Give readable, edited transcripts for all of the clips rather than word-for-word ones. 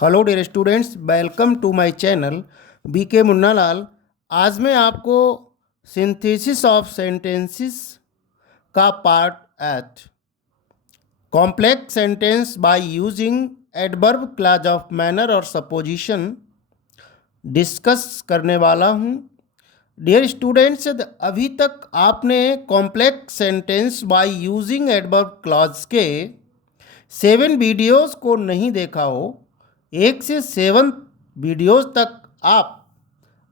Hello dear students, welcome to my channel BK Munnalal. आज मैं आपको सिंथेसिस ऑफ सेंटेंसेस का part 8 complex sentence by using adverb clause of manner और supposition discuss करने वाला हूँ। डियर स्टूडेंट्स, अभी तक आपने complex sentence by using adverb clause के 7 वीडियोस को नहीं देखा हो, 1 से 7 वीडियोस तक आप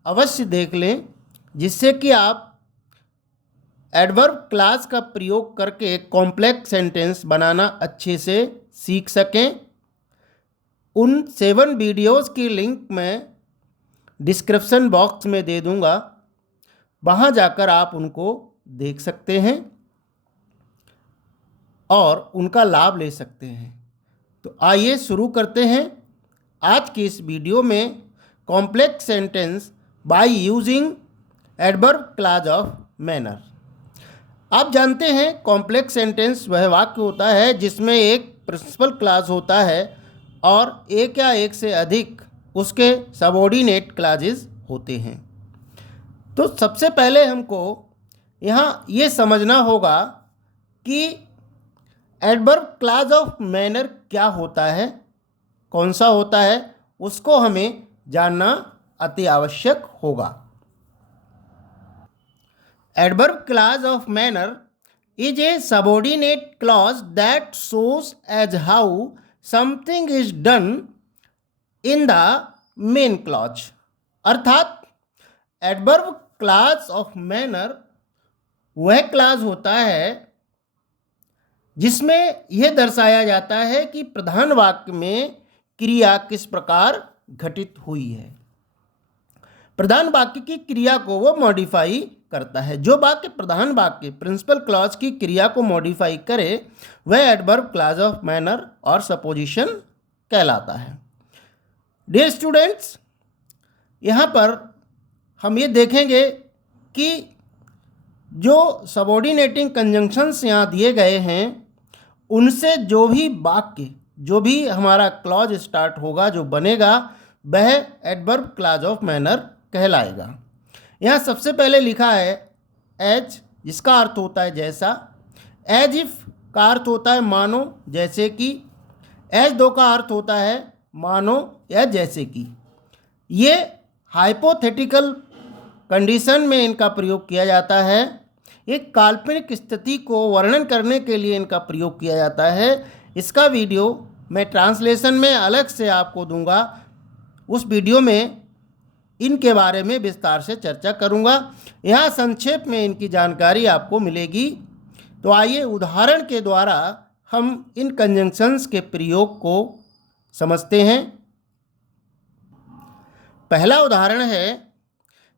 अवश्य देख लें, जिससे कि आप एडवर्ब क्लास का प्रयोग करके कॉम्प्लेक्स सेंटेंस बनाना अच्छे से सीख सकें। उन 7 वीडियोस की लिंक मैं डिस्क्रिप्शन बॉक्स में दे दूंगा, वहां जाकर आप उनको देख सकते हैं और उनका लाभ ले सकते हैं। तो आइए शुरू करते हैं आज की इस वीडियो में complex sentence by using adverb clause of manner. आप जानते हैं कॉम्प्लेक्स सेंटेंस वह वाक्य होता है जिसमें एक प्रिंसिपल क्लॉज होता है और एक या एक से अधिक उसके सबऑर्डिनेट क्लॉजेस होते हैं। तो सबसे पहले हमको यहाँ ये समझना होगा कि एडवर्ब क्लॉज ऑफ मैनर क्या होता है, कौन सा होता है, उसको हमें जानना अति आवश्यक होगा। Adverb clause of manner is a subordinate clause that shows as how something is done in the main clause. अर्थात एडवर्ब क्लॉज ऑफ मैनर वह क्लॉज होता है जिसमें यह दर्शाया जाता है कि प्रधान वाक्य में क्रिया किस प्रकार घटित हुई है। प्रधान वाक्य की क्रिया को वो मॉडिफाई करता है। जो वाक्य प्रधान वाक्य प्रिंसिपल क्लॉज की क्रिया को मॉडिफाई करे वह एडवर्ब क्लॉज ऑफ मैनर और सपोजिशन कहलाता है। डियर स्टूडेंट्स, यहाँ पर हम ये देखेंगे कि जो सबऑर्डिनेटिंग कंजंक्शंस यहाँ दिए गए हैं उनसे जो भी वाक्य, जो भी हमारा क्लॉज स्टार्ट होगा, जो बनेगा, वह एडवर्ब क्लॉज ऑफ मैनर कहलाएगा। यहाँ सबसे पहले लिखा है एज, जिसका अर्थ होता है जैसा। एज इफ का अर्थ होता है मानो, जैसे कि। एज दो का अर्थ होता है मानो या जैसे कि। ये हाइपोथेटिकल कंडीशन में इनका प्रयोग किया जाता है। एक काल्पनिक स्थिति को वर्णन करने के लिए इनका प्रयोग किया जाता है। इसका वीडियो मैं ट्रांसलेशन में अलग से आपको दूंगा। उस वीडियो में इनके बारे में विस्तार से चर्चा करूंगा। यहाँ संक्षेप में इनकी जानकारी आपको मिलेगी। तो आइए उदाहरण के द्वारा हम इन कंजंक्शंस के प्रयोग को समझते हैं। पहला उदाहरण है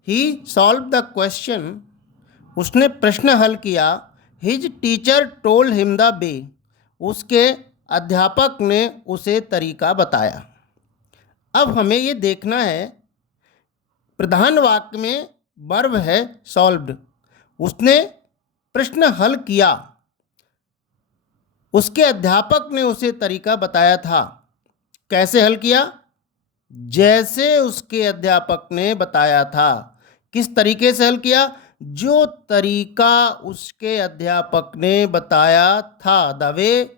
ही सॉल्व द क्वेश्चन। उसने प्रश्न हल किया। His teacher told him the way. उसके अध्यापक ने उसे तरीका बताया। अब हमें ये देखना है, प्रधान वाक्य में वर्ब है सॉल्व्ड। उसने प्रश्न हल किया, उसके अध्यापक ने उसे तरीका बताया था। कैसे हल किया? जैसे उसके अध्यापक ने बताया था। किस तरीके से हल किया? जो तरीका उसके अध्यापक ने बताया था, the way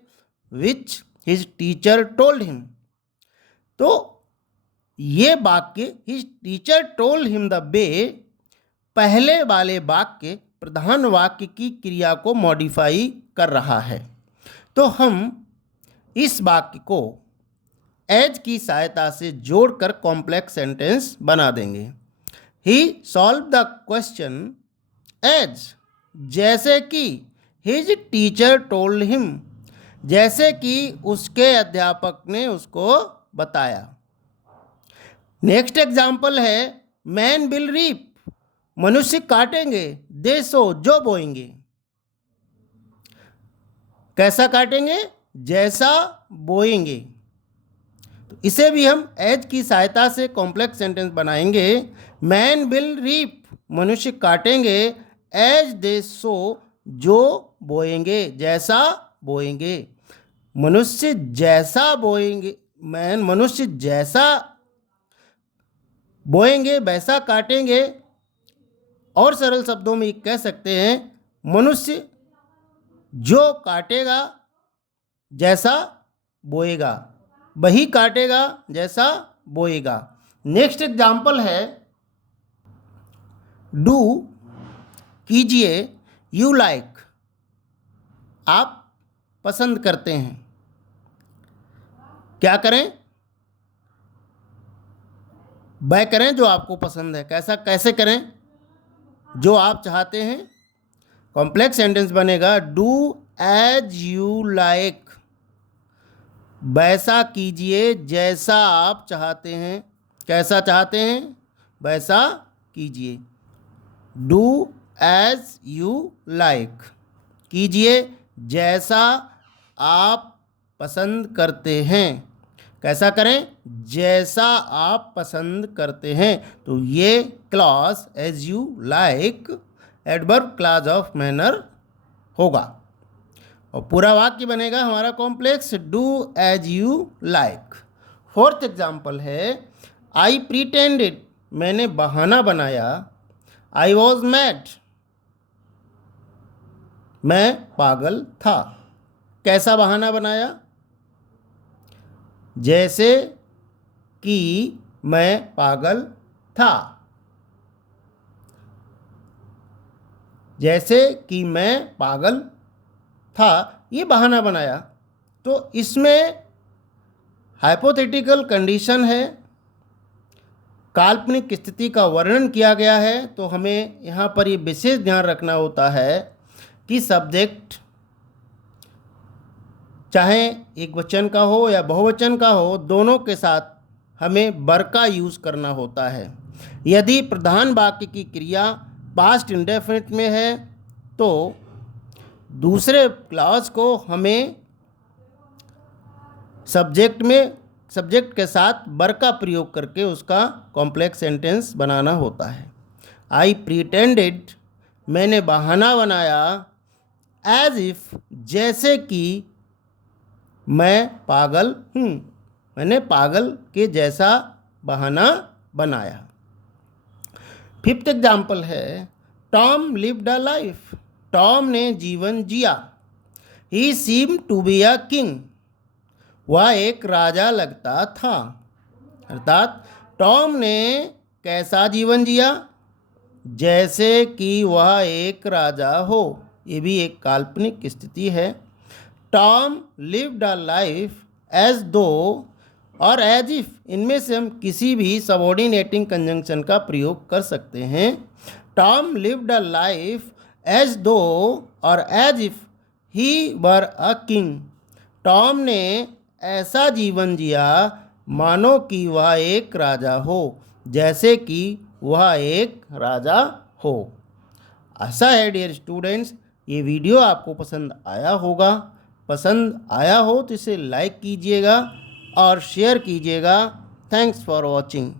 which his teacher told him. तो ये वाक्य his teacher told him the way, पहले वाले वाक्य प्रधान वाक्य की क्रिया को मॉडिफाई कर रहा है। तो हम इस वाक्य को एज की सहायता से जोड़कर कॉम्प्लेक्स सेंटेंस बना देंगे। ही सॉल्व द क्वेश्चन एज, जैसे कि हिज टीचर टोल्ड हिम, जैसे कि उसके अध्यापक ने उसको बताया। नेक्स्ट एग्जाम्पल है मैन विल रीप। मनुष्य काटेंगे, दे सो, जो बोएंगे। कैसा काटेंगे? जैसा बोएंगे। तो इसे भी हम एज की सहायता से कॉम्प्लेक्स सेंटेंस बनाएंगे। मैन विल रीप, मनुष्य काटेंगे, एज दे सो, जो बोएंगे, जैसा बोएंगे। मनुष्य जैसा बोएंगे, मैन मनुष्य जैसा बोएंगे वैसा काटेंगे, और सरल शब्दों में कह सकते हैं मनुष्य जो काटेगा जैसा बोएगा वही काटेगा जैसा बोएगा। नेक्स्ट एग्जाम्पल है डू, कीजिए, यू लाइक, आप पसंद करते हैं। क्या करें? वह करें जो आपको पसंद है। कैसे करें? जो आप चाहते हैं। कॉम्प्लेक्स सेंटेंस बनेगा डू एज यू लाइक, वैसा कीजिए जैसा आप चाहते हैं। कैसा चाहते हैं? वैसा कीजिए। डू एज यू लाइक, कीजिए जैसा आप पसंद करते हैं। कैसा करें? जैसा आप पसंद करते हैं। तो ये clause as you like adverb clause of manner होगा, और पूरा वाक्य बनेगा हमारा complex do as you like. Fourth example है आई प्रीटेंडेड, मैंने बहाना बनाया। आई वॉज मैड, मैं पागल था। कैसा बहाना बनाया? जैसे कि मैं पागल था। जैसे कि मैं पागल था, ये बहाना बनाया। तो इसमें हाइपोथेटिकल कंडीशन है, काल्पनिक स्थिति का वर्णन किया गया है। तो हमें यहाँ पर ये विशेष ध्यान रखना होता है कि सब्जेक्ट चाहे एक वचन का हो या बहुवचन का हो, दोनों के साथ हमें वर का यूज़ करना होता है। यदि प्रधान वाक्य की क्रिया पास्ट इंडेफिनिट में है तो दूसरे क्लॉज को हमें सब्जेक्ट के साथ वर का प्रयोग करके उसका कॉम्प्लेक्स सेंटेंस बनाना होता है। आई प्रीटेंडेड, मैंने बहाना बनाया। एज इफ, जैसे कि मैं पागल हूँ, मैंने पागल के जैसा बहाना बनाया। फिफ्थ एग्जाम्पल है Tom lived a life, Tom ने जीवन जिया। He seem to be a king, वह एक राजा लगता था। अर्थात टॉम ने कैसा जीवन जिया? जैसे कि वह एक राजा हो। ये भी एक काल्पनिक स्थिति है। Tom lived a life as though और एज इफ, इनमें से हम किसी भी सबऑर्डिनेटिंग कंजंक्शन का प्रयोग कर सकते हैं। Tom lived a life as though और as if he were a king, Tom ने ऐसा जीवन जिया मानो कि वह एक राजा हो, जैसे कि वह एक राजा हो। आशा है डियर स्टूडेंट्स ये वीडियो आपको पसंद आया होगा। पसंद आया हो तो इसे लाइक कीजिएगा और शेयर कीजिएगा। Thanks for watching.